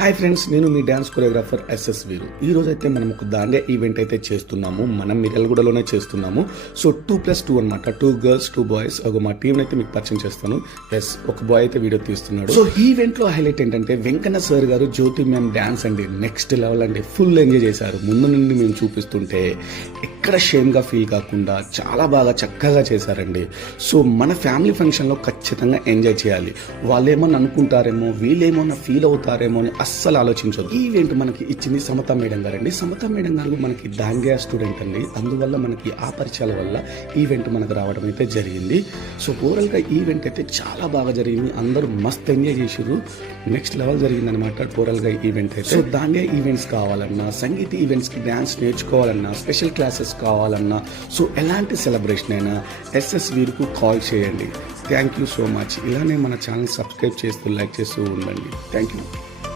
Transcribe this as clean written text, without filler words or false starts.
Hi friends, నేను మీ dance choreographer SS వీరు. ఈ రోజు అయితే మనం ఒక దాండియా ఈవెంట్ అయితే చేస్తున్నాము. మనం మిర్యాలగూడలోనే చేస్తున్నాము. సో 2+2 అనమాట, 2 గర్ల్స్ 2 బాయ్స్. మా టీం అయితే మీకు పరిచయం చేస్తాను. ఒక బాయ్ అయితే వీడియో తీస్తున్నాడు. సో ఈ ఈవెంట్ లో హైలైట్ ఏంటంటే వెంకన్న సార్ గారు, జ్యోతి మ్యామ్ డాన్స్ అండి నెక్స్ట్ లెవెల్ అండి. ఫుల్ ఎంజాయ్ చేశారు. ముందు నుండి మేము చూపిస్తుంటే ఎక్కడ షేమ్ గా ఫీల్ కాకుండా చాలా బాగా చక్కగా చేశారండి. సో మన ఫ్యామిలీ ఫంక్షన్ లో ఖచ్చితంగా ఎంజాయ్ చేయాలి. వాళ్ళేమన్నా అనుకుంటారేమో, వీళ్ళేమన్నా ఫీల్ అవుతారేమో అని అస్సలు ఆలోచించదు. ఈ ఈవెంట్ మనకి ఇచ్చింది సమతా మేడం గారు అండి. సమతా మేడం గారు మనకి దాండియా స్టూడెంట్ అండి. అందువల్ల మనకి ఆ పరిచయాల వల్ల ఈవెంట్ మనకు రావడం అయితే జరిగింది. సో ఓవరాల్ గా ఈవెంట్ అయితే చాలా బాగా జరిగింది. అందరూ మస్త్ ఎంజాయ్ చేసారు. నెక్స్ట్ లెవెల్ జరిగింది అనమాట ఓవరాల్ గా ఈవెంట్ అయితే. సో దాండియా ఈవెంట్స్ కావాలన్నా, సంగీత ఈవెంట్స్ కి డాన్స్ నేర్చుకోవాలన్నా, స్పెషల్ క్లాసెస్ కావాలన్నా, సో ఎలాంటి సెలబ్రేషన్ అయినా ఎస్ఎస్ వీరుకు కాల్ చేయండి. Thank you so much. ఇలానే మన ఛానల్ సబ్స్క్రైబ్ చేస్తూ లైక్ చేస్తూ ఉండండి. Thank you.